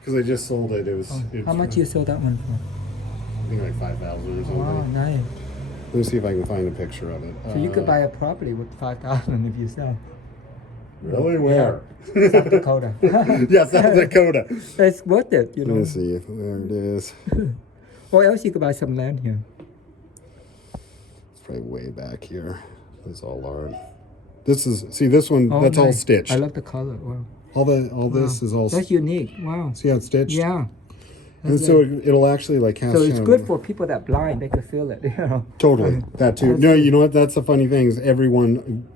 Because I just sold it. It was. How much you sold that one for? I think like 5,000 or something. Wow, nice. Let me see if I can find a picture of it. So you could buy a property with 5,000 if you sell. Really? Where? South Dakota. Yeah, South Dakota. It's worth it, you Let know. me see if there it is. Or else you could buy some land here. It's probably way back here. It's all art. This is this one. Oh, that's all nice. stitched. I love the color. Wow. All this is all. That's unique. Wow. See how it's stitched? Yeah. And so it'll actually like cast. So it's shadow. good for people that blind. They could feel it. You know. Totally, that too. No, you know what? That's the funny thing is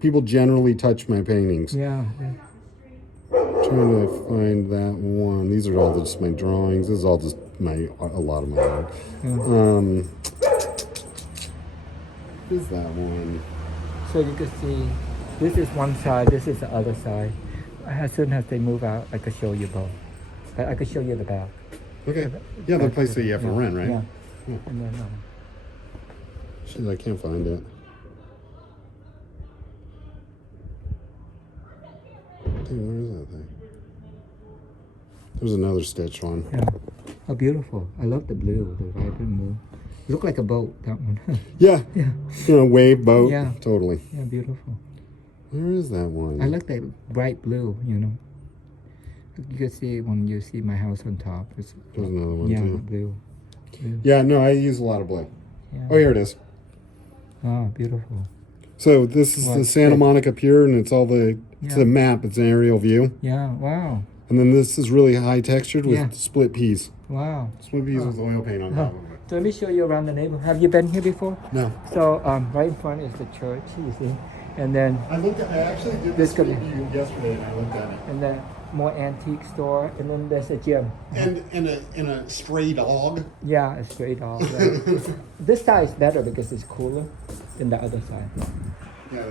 people generally touch my paintings. Yeah. Trying to find that one. These are all just my drawings. This is all just a lot of my art. Yeah. Who's that one? So you can see, this is one side. This is the other side. As soon as they move out, I could show you both. But I could show you the back. Okay. Yeah, the place that you have for rent, right? Yeah. Yeah. And then, Shit, I can't find it. Dude, where is that thing? There's another stitch one. yeah. How beautiful. I love the blue, the vibrant blue. Look like a boat, that one. Yeah. Yeah. You know, wave boat. Yeah. Totally. Yeah, beautiful. Where is that one? I like that bright blue, you know. You can see when you see my house on top. It's, There's another one yeah, too. blue. Yeah, no, I use a lot of blue. Yeah. Oh, here it is. Oh, beautiful. So this is Well, the Santa good. Monica Pier, and it's all it's Yeah. a map. It's an aerial view, Yeah, wow. and then this is really high textured with Yeah. split peas. Wow. Split peas with oil paint on top of it. So let me show you around the neighborhood. Have you been here before? No, So right in front is the church, you see. And then I actually did This this could be- review yesterday, and I looked at it. and then more antique store, and then there's a gym. And a stray dog. Yeah, a straight off. Right? This side is better because it's cooler than the other side. Yeah,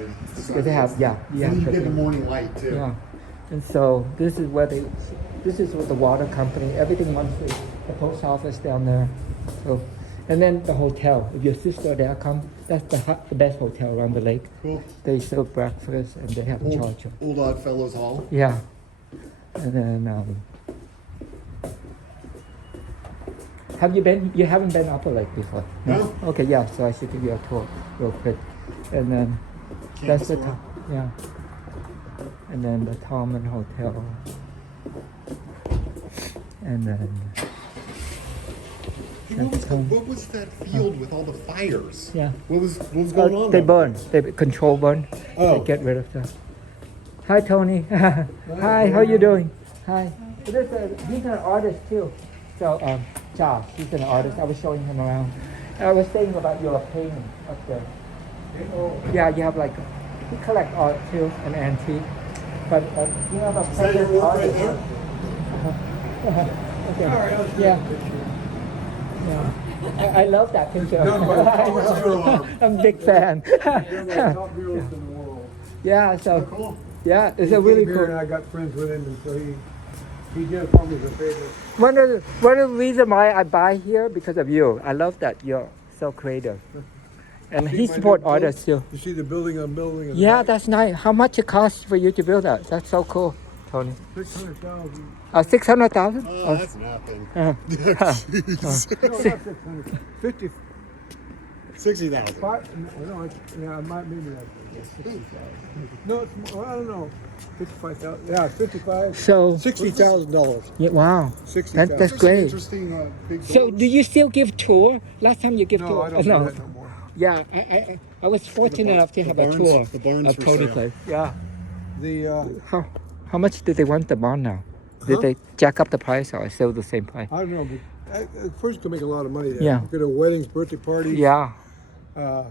Because they have, yeah, yeah. And you but get the they- morning light too. Yeah. And so this is where this is with the water company. Everything runs through the post office down there. So, and then the hotel. If your sister there come, that's the best hotel around the lake. Cool. They serve breakfast and they have a charge. Old Odd Fellows Hall. Yeah. And then, you haven't been Upper Lake before? No. Okay, yeah, so I should give you a tour real quick. And then, that's the, Campus yeah. And then the Tallman Hotel. And then, What was that field with all the fires? yeah. What was going on They there? burn, they control burn. Oh. They get rid of that. Hi, Tony. Hi, how you doing? Hi. He's an artist too. So, Josh, he's an artist. I was showing him around. I was saying about your painting up there. Yeah, you have like, he collect art too, an antique. But you have a that your famous work right artist. there? Okay. Yeah. Yeah. I love that picture. I'm a big fan. Yeah, so Cool. yeah, it's a really And cool. I got friends with him, and so he did for me as a favor. One of the reasons why I buy here because of you. I love that you're so creative, and he my support new artists too. You see the building I'm building? is Yeah, about that's nice. How much it costs for you to build that? That's so cool, Tony. 600,000. 600,000. Oh, that's nothing. No, not 600. 50. 60,000. No, yeah, I might maybe that. 60,000. No, it's more, I don't know. 55,000. Yeah, 55. So $60,000. yeah, wow, 60,000. that's great. Interesting big So do you still give tour? Last time you give No, tour? I don't do that no more. Yeah, I was fortunate enough to have a barns- tour the barns of for Tony sale. Place. Yeah. The How much did they want the barn now? Did they jack up the price or still the same price? I don't know, but at first you can make a lot of money there. Yeah. You could have weddings, birthday parties. Yeah, Uh,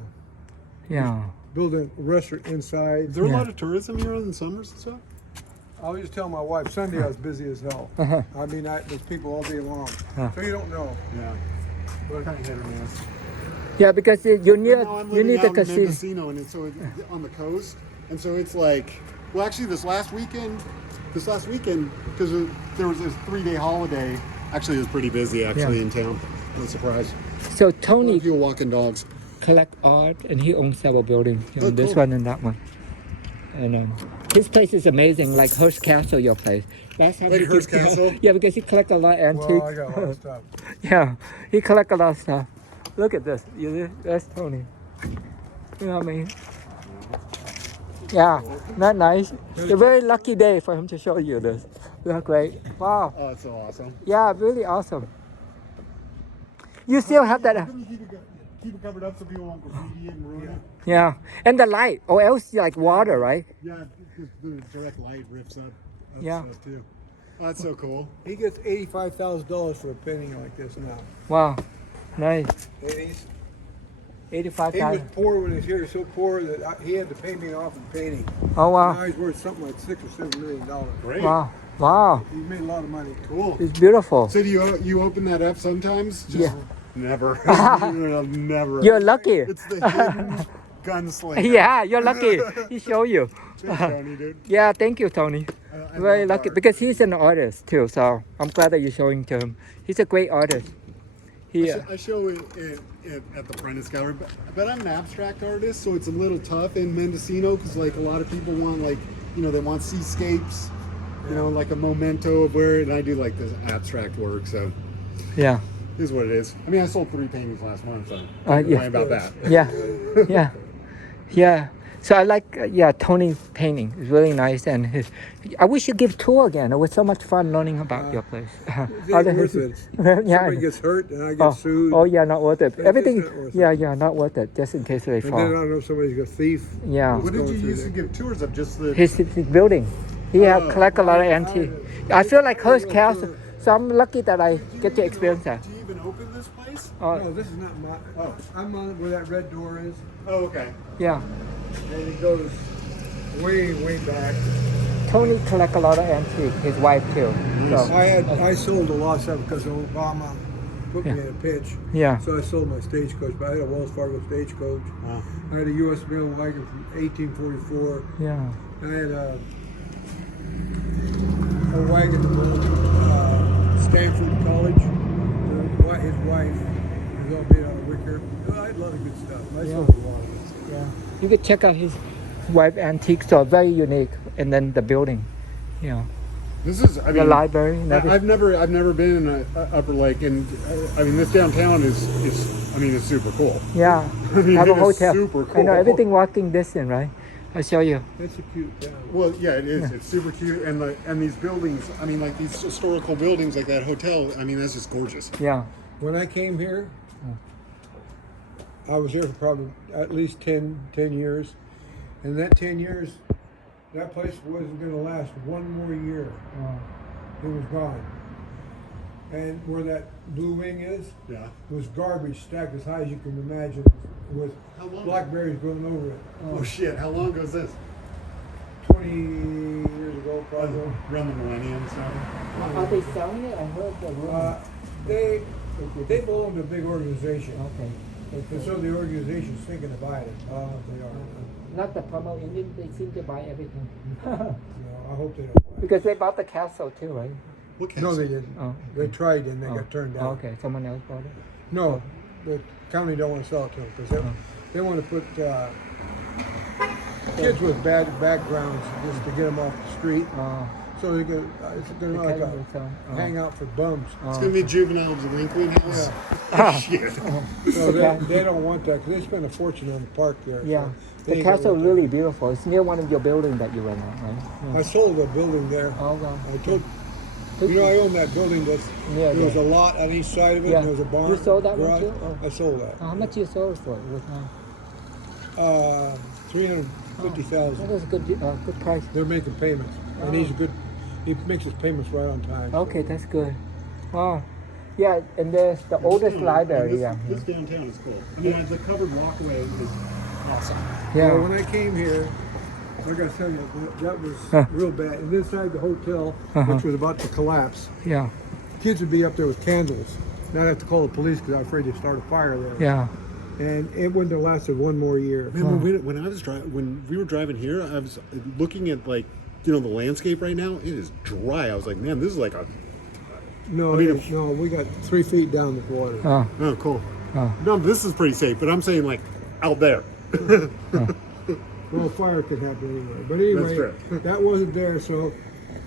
yeah. build a restaurant inside. Is there a Yeah. lot of tourism here in the summers and stuff? I always tell my wife Sunday I was busy as hell. Uh-huh. I mean, there's people all day long. Huh. So you don't know. Yeah. But Kind of hit or miss. Yeah, because you need No, I'm you living need the out in casino. Mendocino, and it's on the coast, and so it's like, well, actually, this last weekend, because there was this 3-day holiday. Actually, it was pretty busy actually Yeah. in town. No surprise. So A lot Tony of people walking dogs. collect art and he owns several buildings. You know, Oh, this cool. one and that one. And his place is amazing, like Hearst Castle, your place. Last time Like he Hearst came- Castle? Yeah, because he collect a lot of antiques. Well, I got a lot of stuff. Yeah, he collect a lot of stuff. Look at this. That's Tony. You know what I mean? Yeah, not nice. It's a very lucky day for him to show you this. Look great. Wow. Oh, it's so awesome. Yeah, really awesome. You still have that. Keep it covered up so people won't graffiti it and ruin it. Yeah, and the light, or else like water, right? Yeah, the direct light rips up Yeah. stuff too. Oh, that's so cool. He gets $85,000 for a painting like this now. Wow, nice. And he was 85,000. poor when he was here, so poor that he had to pay me off in painting. Oh Now wow, he's worth something like $6 or $7 million. Great. wow, wow. He made a lot of money. Cool. It's beautiful. So do you open that up sometimes? Just Yeah. Never. Never. You're lucky. It's the hidden gunslinger. Yeah, you're lucky. He show you. Thanks, Tony, dude. Yeah, thank you, Tony. I Very love lucky art. because he's an artist too. So I'm glad that you're showing to him. He's a great artist. He, I show it at the Prentice Gallery, but I'm an abstract artist, so it's a little tough in Mendocino because like a lot of people want they want seascapes, like a memento of where, and I do like this abstract work, so yeah, it is what it is. I mean, I sold 3 paintings last month, so yeah. why about that? yeah, yeah, yeah. So I like Tony's painting. It's really nice, and I wish you give tour again. It was so much fun learning about your place. It ain't worth it. Yeah. Somebody gets hurt and I get sued. Oh yeah, not worth it. just Everything. not worth it. Yeah, not worth it. Just in case they And then I fall. don't know if somebody's a thief. Yeah. What did going you through used to there. give tours of? Just the His building. He have collect a lot of antique. I feel like Hearst Castle, so I'm lucky that I get to experience that. Do you even open this place? No, this is not my. Oh. I'm on where that red door is, Oh, okay. Yeah. and it goes way, way back. Tony collect a lot of antique. His wife too. So I sold a lot of stuff because Obama put me in a pitch. yeah. So I sold my stagecoach, but I had a Wells Fargo stagecoach. Wow. I had a U.S. mail wagon from 1844. Yeah. I had a wagon from Stanford College. His wife was all made out of wicker. I had a lot of good stuff. I sold a lot of good stuff. Yeah. You could check out his wife antique store. Very unique. And then the building. Yeah. This is, I The mean, library. And everything. I've never been in Upper Lake, and I mean this downtown is it's super cool. Yeah. I mean, Have a it is hotel. super I know cool. everything walking distance, right? I'll show you. That's a cute town. Well, yeah, it is. It's super cute, and these buildings. I mean, like these historical buildings, like that hotel. I mean, that's just gorgeous. Yeah. When I came here, I was here for probably at least 10 years. And that 10 years, that place wasn't going to last one more year. It was gone. And where that blue wing is, Yeah. was garbage stacked as high as you can imagine, with How long? blackberries growing over it. Oh shit! How long ago is this? 20 years ago, probably. Around the millennium stuff. Are they selling it? I heard the rumor. They belong to a big organization. Okay. And so the organization's thinking to buy it. They are. Not the promo Indian, they seem to buy everything. I hope they don't buy it. Because they bought the castle too, right? What No, castle? they didn't. Oh. They tried and they Oh. got turned Oh, down. okay, someone else bought it. No, the county don't want to sell it to them because they want to put kids with bad backgrounds just to get them off the street. Oh, So they go, it's going to be like okay, a so, oh. hangout for bums. It's gonna be juvenile delinquent house. Yeah. Shit. So they don't want that because they spend a fortune on the park there. Yeah, So the they ain't gonna castle want really beautiful. It's near one of your buildings that you rent out, right? that. I sold a building there. Oh, wow. I told I own that building. That's Yeah, there was yeah. a lot on each side of it. Yeah. And there was a barn. You sold that one garage. too? Oh. I sold that. How much you sold for it? $350,000. That was a good price. They're making payments, and he's a good. He makes his payments right on time. Okay, that's good. Wow. Yeah, and there's the oldest library. Yeah. This downtown is cool. I mean, the covered walkway is awesome. Well, Yeah. when I came here, I got to tell you, that was Huh. real bad. And inside the hotel, Uh-huh. which was about to collapse, Yeah. kids would be up there with candles. And I'd have to call the police because I was afraid to start a fire there. Yeah. And it wouldn't have lasted one more year. Man, when we were driving here, I was looking at the landscape right now. It is dry. I was like, man, this is like a. No, I mean, no, we got 3 feet down the water. Oh. Oh, cool. Oh. No, this is pretty safe. But I'm saying like out there. Well, fire can happen anywhere. But anyway, true. that wasn't there, so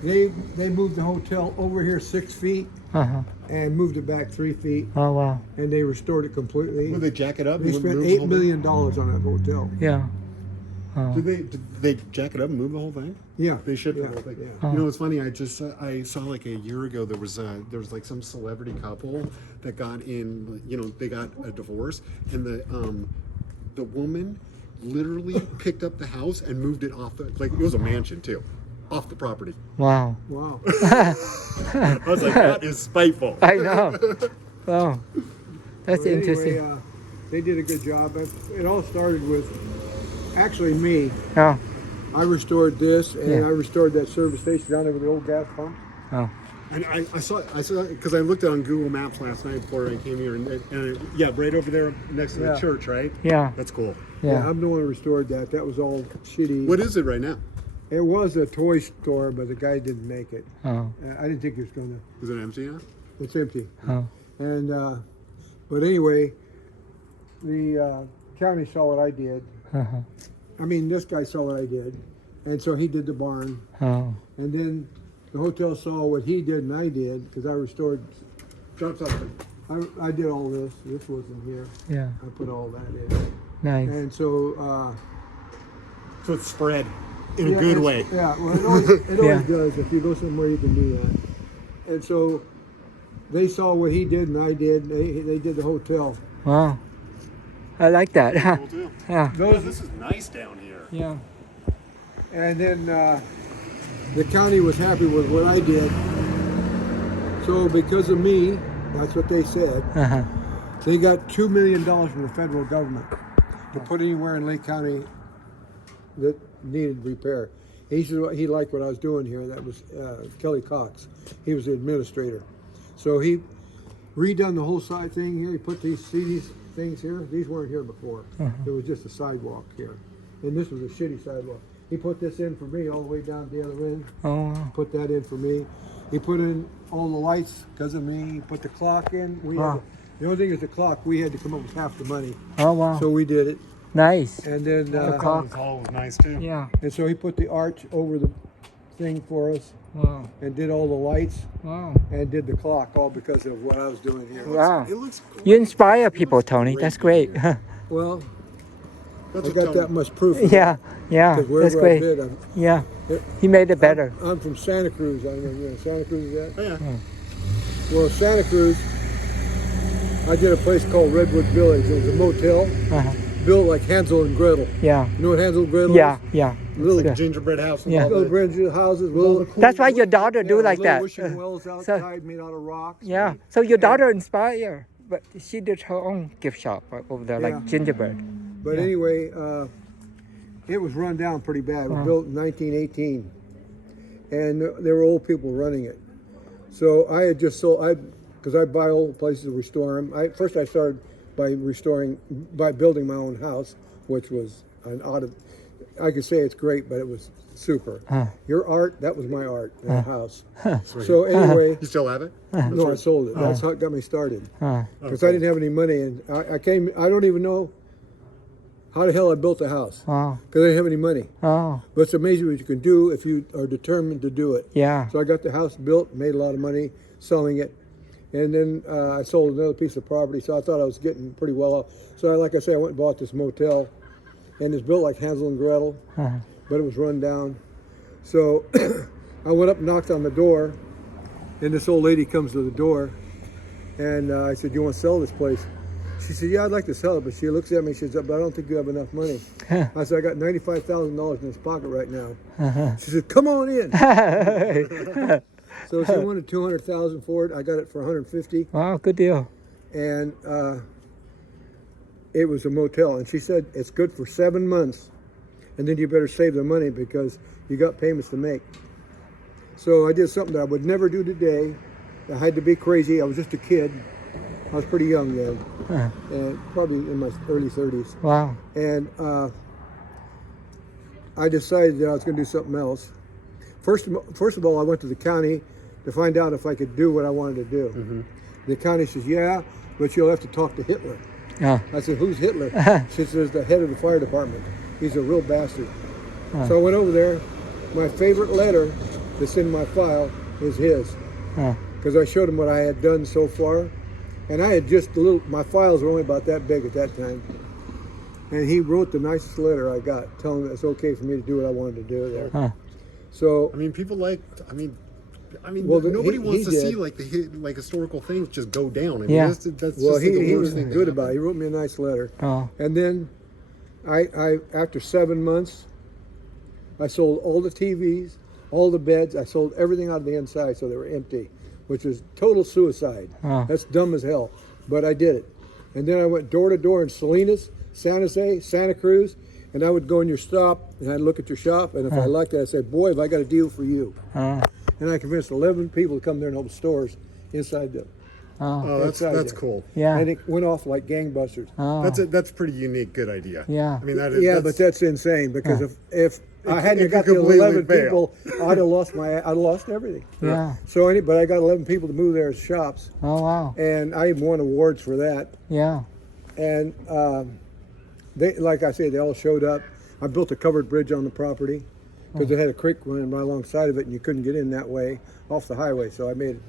they moved the hotel over here 6 feet Uh-huh. and moved it back 3 feet, Oh, wow. and they restored it completely. Would they jack it up? They and spent move the $8 whole million on that hotel. Yeah. Oh. thing? Did they jack it up and move the whole thing? Yeah, They shipped yeah, the whole thing. yeah. You know, it's funny. I saw like a year ago there was like some celebrity couple that got in. You know, they got a divorce, and the woman literally picked up the house and moved it off the, like, it was a mansion too, off the property. Wow. Wow. I was like, that is spiteful. I know. Wow. That's But interesting. Anyway, they did a good job. It all started with actually me. Oh. I restored this, and Yeah. I restored that service station down there with the old gas pump. Oh. And I saw because I looked on Google Maps last night before I came here, and yeah, right over there next to the Yeah. church, right? Yeah. That's cool. Yeah. I'm the one who restored that. That was all shitty. What is it right now? It was a toy store, but the guy didn't make it. Oh. I didn't think he was gonna. Is it empty now? It's empty. Oh. And but anyway, the county saw what I did. Uh-huh. I mean, this guy saw what I did, and so he did the barn. Oh. And then the hotel saw what he did and I did because I restored. Drop something. I did all this. This wasn't here. Yeah. I put all that in, Nice. and so. So it's spread in Yeah, a good it's- way. Yeah, well, it always Yeah. does. If you go somewhere, you can do that. And so they saw what he did and I did. They did the hotel. Wow. I like that. Cool too. Yeah. This is nice down here. Yeah. And then the county was happy with what I did. So because of me, that's what they said, Uh-huh. they got $2 million from the federal government to put anywhere in Lake County that needed repair. He said he liked what I was doing here. That was Kelly Cox. He was the administrator. So he redone the whole side thing here. He put these things here. These weren't here before. It was just a sidewalk here. And this was a shitty sidewalk. He put this in for me all the way down to the other end. Oh, wow. Put that in for me. He put in all the lights because of me. He put the clock in. Wow. The only thing is the clock. We had to come up with half the money. Oh, wow. So we did it. Nice. And then The clock. This hall was nice too. Yeah. and so he put the arch over the thing for us Wow. and did all the lights Wow. and did the clock all because of what I was doing here. Wow. It looks cool. You inspire people, looks Tony. great That's great. Well, That's I what got Tony- that much proof. of Yeah. it, Yeah. 'cause That's wherever I've great. been, Yeah. Yep. He made it better. I'm from Santa Cruz. I know you know Santa Cruz is that? Oh, yeah. Well, Santa Cruz, I did a place called Redwood Village. It was a motel Uh-huh. built like Hansel and Gretel. Yeah. You know what Hansel and Gretel Yeah. is? Yeah. Little, Yeah. Gingerbread house. And Yeah. all little that. bridge houses. Little, That's why your daughter do like little that. wishing wells outside made out of rocks. Yeah. So your daughter inspired you, but she did her own gift shop over there, Yeah. like gingerbread. But Yeah. anyway, it was run down pretty bad. It was Wow. built in 1918, and there were old people running it. So I had just sold, because I buy old places to restore them. First I started by building my own house, which was an I could say it's great, but it was super. Your art, that was my art, that house. So anyway, You still have it? no, I sold it. That's how it got me started. Uh, Because I didn't have any money, and I don't even know how the hell I built the house, oh. because I didn't have any money. Oh. But it's amazing what you can do if you are determined to do it. Yeah. So I got the house built, made a lot of money selling it, and then I sold another piece of property. So I thought I was getting pretty well off. So like I say, I went and bought this motel, and it's built like Hansel and Gretel, Uh-huh. but it was run down. So I went up and knocked on the door, and this old lady comes to the door, and I said, "You want to sell this place?" She said, "Yeah, I'd like to sell it," but she looks at me. She said, "But I don't think you have enough money." I said, "I got $95,000 in this pocket right now." She said, "Come on in." So she wanted $200,000 for it. I got it for $150,000, Wow, good deal. and it was a motel. And she said, "It's good for 7 months, and then you better save the money because you got payments to make." So I did something that I would never do today. I had to be crazy. I was just a kid. I was pretty young then, Uh, and probably in my early 30s. wow. And I decided that I was going to do something else. First of all, I went to the county to find out if I could do what I wanted to do. The county says, "Yeah, but you'll have to talk to Hitler." Yeah. I said, "Who's Hitler?" She says, "The head of the fire department." He's a real bastard. Huh. So I went over there. My favorite letter that's in my file is his, Huh. because I showed him what I had done so far, and I had just my files were only about that big at that time, and he wrote the nicest letter I got, telling me it's okay for me to do what I wanted to do there. Huh. So I mean, people like. I mean, Well, nobody he wants to did. see like like historical things just go down. I mean, Yeah. that's well, just like, the he worst was thing. good about it. He wrote me a nice letter. Oh. And then I after 7 months, I sold all the TVs, all the beds. I sold everything out of the inside, so they were empty, which was total suicide. Oh. That's dumb as hell, but I did it. And then I went door to door in Salinas, San Jose, Santa Cruz, and I would go in your shop and I'd look at your shop, and if I liked it, I'd say, "Boy, have I got a deal for you." And I convinced 11 people to come there and open stores inside the. Oh. Oh, that's Inside there. cool. Yeah. And it went off like gangbusters. Oh. That's pretty unique. Good idea. Yeah. I mean, that is. Yeah, but that's insane because if I hadn't it got could the completely 11 fail. people, I'd have lost everything. Yeah. So but I got 11 people to move their shops, Oh wow. and I even won awards for that. Yeah. And they, like I said, they all showed up. I built a covered bridge on the property because it had a creek running right alongside of it, and you couldn't get in that way off the highway. So I made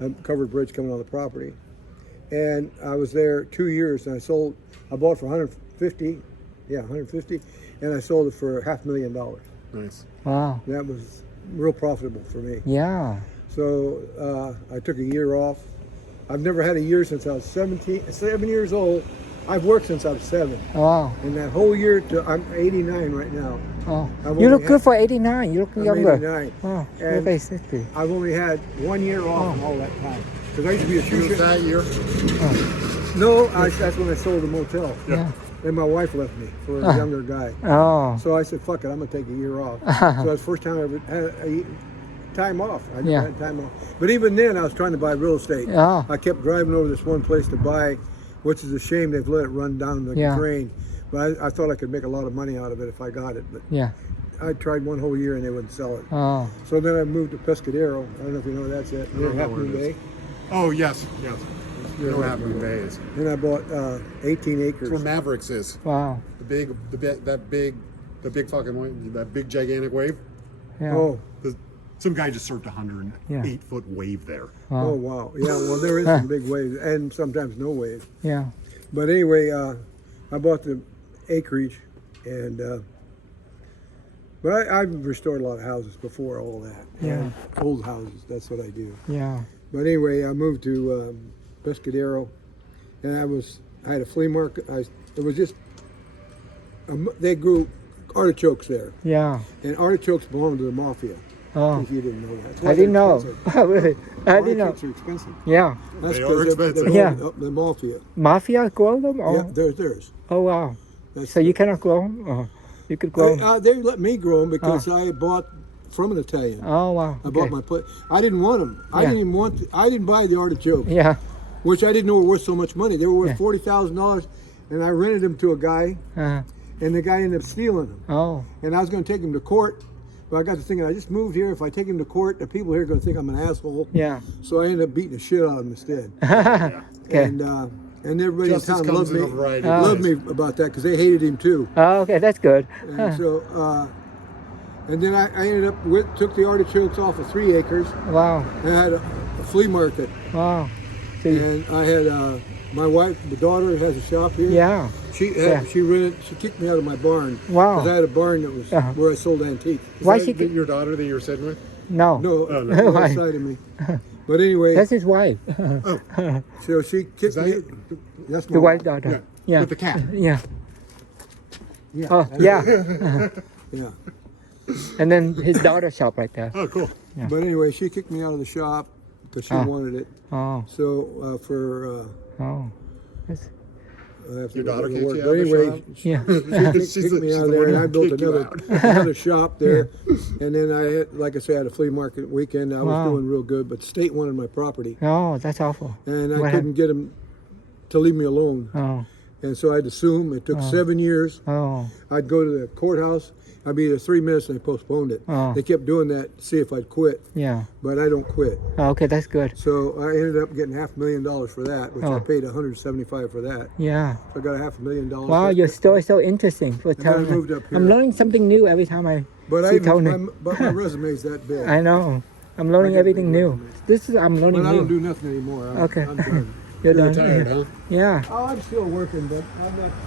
a covered bridge coming on the property. And I was there 2 years, and I bought it for 150, and I sold it for $500,000. Nice. Wow. That was real profitable for me. Yeah. So I took a year off. I've never had a year since I was 7 years old. I've worked since I was 7. Wow. And that whole year, I'm 89 right now. Oh. I've You only look good had- for 89. You look I'm younger. 89. Oh. You're And- very 60. I've only had 1 year off in all that time. Because I used to be a shoe Was that year? No, that's when I sold the motel. Yeah. And my wife left me for a younger guy. Oh. So I said, fuck it, I'm going to take a year off. So that's the first time I ever had time off. I never Yeah. had time off. But even then, I was trying to buy real estate. Yeah. I kept driving over this one place to buy, which is a shame they've let it run down the Yeah. drain. But I thought I could make a lot of money out of it if I got it. But Yeah. I tried one whole year and they wouldn't sell it. Oh. So then I moved to Pescadero. I don't know if you know where that's at. Near don't know Half where it Moon is. Bay. Oh yes, yes. You know what happened in Bay is. And I bought 18 That's where acres. Mavericks is. Wow. The big fucking wave, that big gigantic wave. Yeah. Oh, Some guy just surfed a 108 Yeah. foot wave there. Wow. oh wow. Yeah, well, there is some big waves and sometimes no waves. Yeah. But anyway, I bought the acreage, and but I've restored a lot of houses before all that. Yeah. And old houses. That's what I do. Yeah. But anyway, I moved to Pescadero, and I had a flea market. It was just they grew artichokes there, Yeah. and artichokes belong to the mafia. Oh. If you didn't know that. That's why I didn't they're know. expensive. Really? I didn't know. Artichokes are expensive. Yeah. That's They are 'cause they're expensive. Yeah. the mafia. Mafia grow them? Oh. Yeah, they're theirs. Oh wow. That's So you cannot grow them? Oh. You could grow them. They let me grow them because I bought from an Italian. Oh wow. I bought Okay. my place. I didn't want them. I Yeah. didn't even want. I didn't buy the artichoke, Yeah. which I didn't know were worth so much money. They were worth Yeah. $40,000, and I rented them to a guy, Uh, and the guy ended up stealing them. oh. And I was going to take him to court, but I got to thinking, I just moved here. If I take him to court, the people here are going to think I'm an asshole. Yeah. So I ended up beating the shit out of him instead. Okay. And everybody Justice in town comes loved in me. a variety of Loved ways. me about that because they hated him too. Oh, okay, that's good. And so, and then I ended up took the artichokes off of 3 acres. Wow. And I had a flea market, Wow. So you, and I had my wife, the daughter, has a shop here. yeah. She Yeah. she kicked me out of my barn. Wow. Because I had a barn that was Uh-huh. where I sold antiques. Is Why that she? your daughter that you were sitting with? No. No, Oh, no. on the Why? other side of me. But anyway, That's his wife. so she Is kicked that me. your, That's my The wife yeah. daughter. Yeah. With the cat? Yeah. Yeah. Oh, yeah. Yeah. And then his daughter shop right there. Oh, cool. Yeah. But anyway, she kicked me out of the shop because she Ah. wanted it. Oh. So for Oh. That's, I have to Your go daughter to kicked work. you But out of the anyway, shop? she yeah. kicked me out of the there, one and who I built kicked you another shop there. And then I had, like I said, I had a flea market weekend. I was Wow. doing real good, but the state wanted my property, Oh, that's awful. and I What couldn't get them to leave me alone. Oh. And so I had to sue them. It took 7 years. Oh. I'd go to the courthouse, I mean, it's 3 minutes and they postponed it. Oh. They kept doing that to see if I'd quit, Yeah. but I don't quit. Oh, okay, that's good. So I ended up getting $500,000 for that, which Oh. I paid $175 for that. Yeah. So I got $500,000. Wow, your story is so interesting. For then I telling moved up here. I'm learning something new every time I But see Tony. but my resume's that big. I know. I'm learning I got everything big new. resumes. I'm learning But I don't new. do nothing anymore. Okay. I'm done. You're You're done. retired, huh? Yeah. Oh, I'm still working, but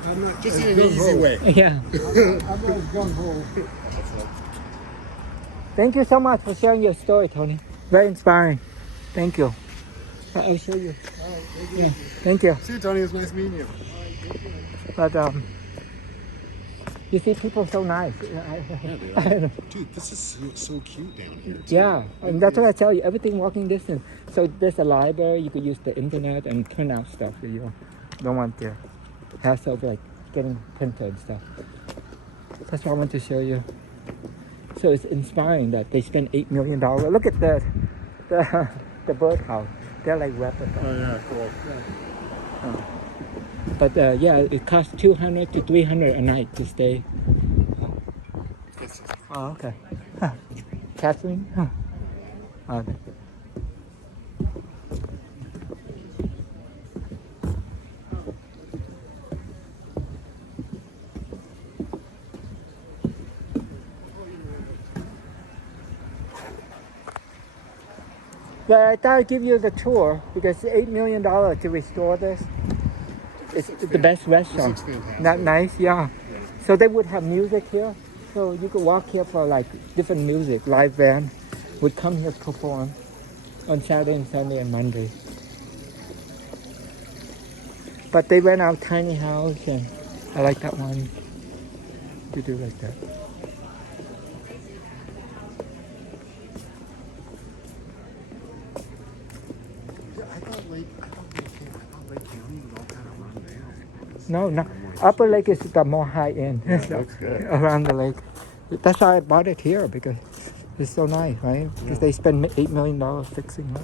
I'm not Just as in an easy gung-ho. way. Yeah. I'm not as gung-ho. Thank you so much for sharing your story, Tony. Very inspiring. Thank you. I'll show you. Yeah. Thank you. See you, Tony. It was nice meeting you. But you see, people so nice. Dude, this is so cute down here. Yeah, and that's what I tell you. Everything walking distance. So there's a library. You could use the internet and print out stuff that you don't want to hassle of like getting printer and stuff. That's what I want to show you. So it's inspiring that they spend $8 million. Look at that, the birdhouse. They're like replicas. Oh, yeah, cool. But yeah, it costs $200 to $300 a night to stay. Oh, okay. Huh. Catherine? Huh. Okay. Yeah, I thought I'd give you the tour because $8 million to restore this. It's the best restaurant. This looks fantastic. Not nice, yeah. So they would have music here. So you could walk here for like different music. Live band would come here perform on Saturday and Sunday and Monday. But they rent out tiny house and I like that one. To do like that. I thought Lake County was all kind of run down. No, no. Upper Lake is the more high end. Looks good. Around the lake. That's why I bought it here because it's so nice, right? Because they spend $8 million fixing it.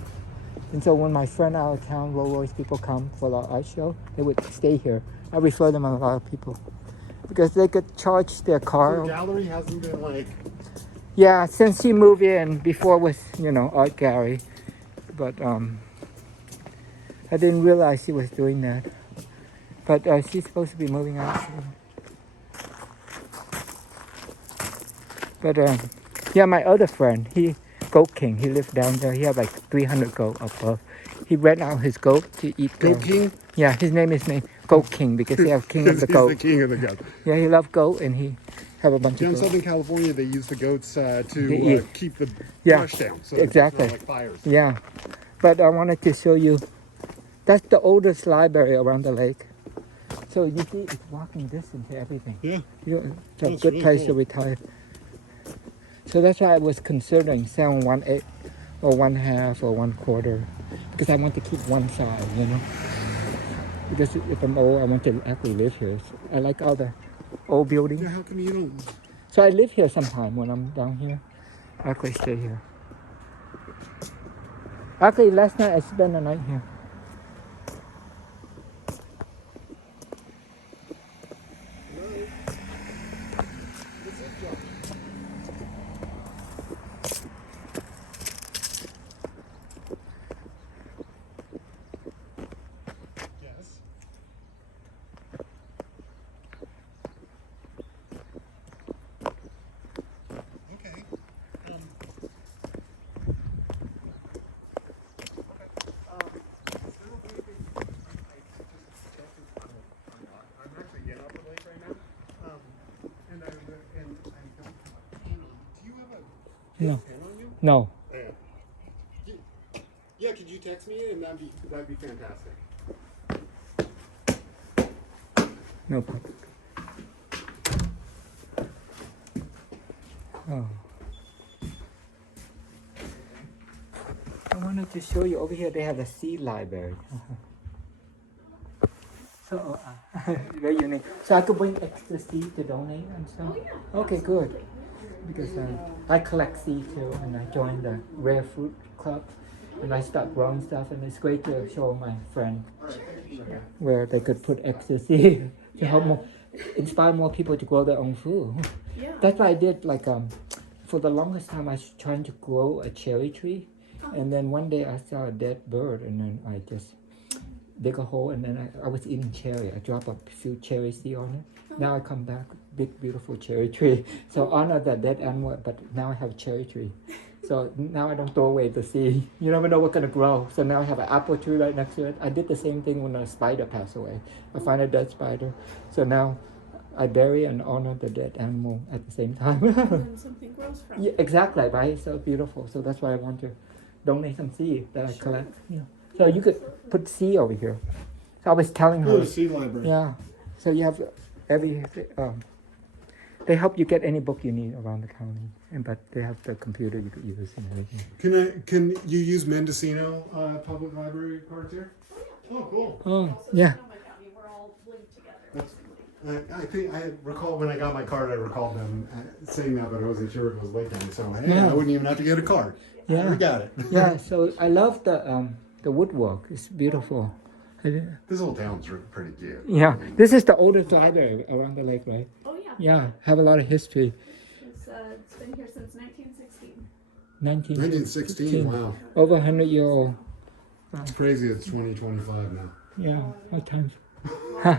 And so when my friend out of town, Rolls Royce people come for the art show, they would stay here. I refer them to a lot of people because they could charge their So car. the gallery hasn't been like. Yeah, since she moved in, before was art gallery, but I didn't realize she was doing that. But she's supposed to be moving out soon. But yeah, my other friend, Goat King, he lived down there. He had like 300 goat above. He rent out his goat to eat. Goat King? Yeah, his name is Goat King because he have king of the He's goat. the king of the goat. Yeah, he loved goat and he have a bunch Down of in goats. Southern California, they use the goats They to eat. keep the Yeah, brush down. So exactly. Like fires. Yeah, but I wanted to show you. That's the oldest library around the lake. So you see, it's walking distance to everything. Yeah. It's a That's good really place to cool. retire. So that's why I was considering selling 1/8 or 1/2 or 1/4 because I want to keep one side, Because if I'm old, I want to actually live here. So I like all the old buildings. Yeah, how come you don't? So I live here sometime when I'm down here. I actually stay here. Actually, last night I spent the night here. Yes. Okay. I'm actually in Upper Lake right now, and I don't have a pen on. Do you have a No. pen on you? No. Yeah, could you text me it and that'd be fantastic. No problem. Oh. I wanted to show you over here they have a seed library. So very unique. So I could bring extra seed to donate and stuff. Okay, good. Because I collect seed too, and I joined the Rare Fruit Club, and I start growing stuff, and it's great to show my friend where they could put extra seed to help more, inspire more people to grow their own food. Yeah. That's why I did like for the longest time I was trying to grow a cherry tree, and then one day I saw a dead bird, and then I just dig a hole, and then I was eating cherry. I dropped a few cherry seed on it. Now I come back, big beautiful cherry tree. So honor that dead animal, but now I have a cherry tree. So now I don't throw away the seed. You never know what's gonna grow. So now I have an apple tree right next to it. I did the same thing when a spider passed away. I find a dead spider. So now I bury and honor the dead animal at the same time. And then something grows from. Yeah, exactly, right? So beautiful. So that's why I want to donate some seed that I collect. Yeah. So you could put seed over here. So I was telling Oh, her. the seed library. Yeah. So you have every. They help you get any book you need around the county, but they have the computer you could use and everything. Can you use Mendocino Public Library cards here? Oh, cool. Oh, Also, yeah. Sonoma County, we're all linked together. That's- I think I recall when I got my card, I recalled them saying that, but I wasn't sure it was Lake County. So hey, Yeah. I wouldn't even have to get a card. Yeah. We got it. Yeah. So I love the woodwork. It's beautiful. This whole town's pretty cute. Yeah. This is the oldest library around the lake, right? Oh yeah. Yeah. Have a lot of history. It's been here since 1916. 1916. 1916. Wow. Over 100 year old. It's crazy. It's 2025 now. Yeah. What time? Walking by.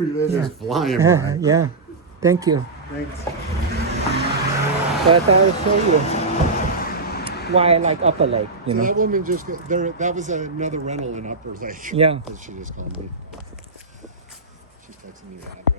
They're just flying Yeah. by. Yeah. Thank you. Thanks. So I thought I would show you why I like Upper Lake. You So know. that woman just there. That was another rental in Upper Lake. Yeah. That she just called me. She's texting me the address.